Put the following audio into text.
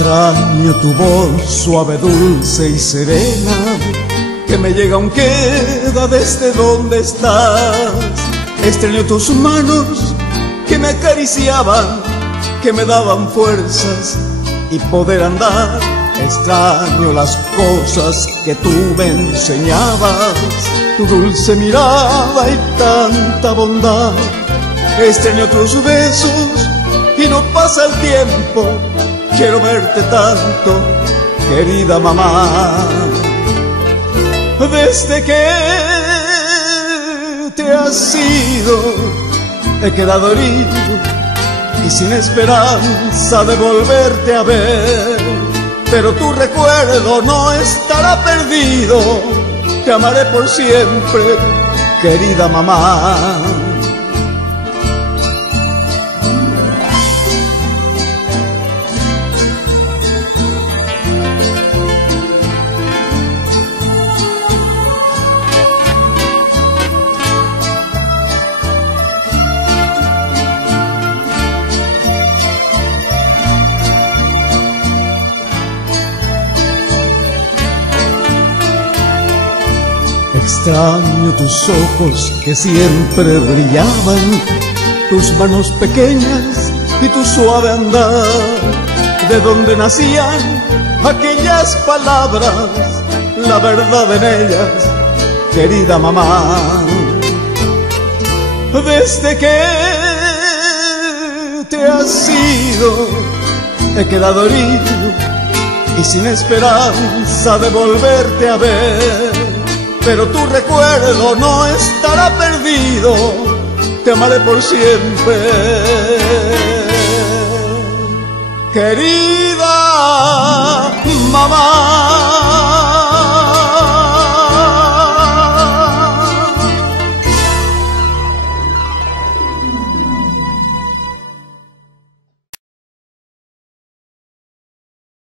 Extraño tu voz suave, dulce y serena, que me llega aún queda desde donde estás. Extraño tus manos que me acariciaban, que me daban fuerzas y poder andar. Extraño las cosas que tú me enseñabas, tu dulce mirada y tanta bondad. Extraño tus besos y no pasa el tiempo, quiero verte tanto, querida mamá. Desde que te has ido, he quedado herido y sin esperanza de volverte a ver. Pero tu recuerdo no estará perdido, te amaré por siempre, querida mamá. Extraño tus ojos que siempre brillaban, tus manos pequeñas y tu suave andar, de donde nacían aquellas palabras, la verdad en ellas, querida mamá. Desde que te has ido, he quedado herido y sin esperanza de volverte a ver. Pero tu recuerdo no estará perdido, te amaré por siempre, querida mamá.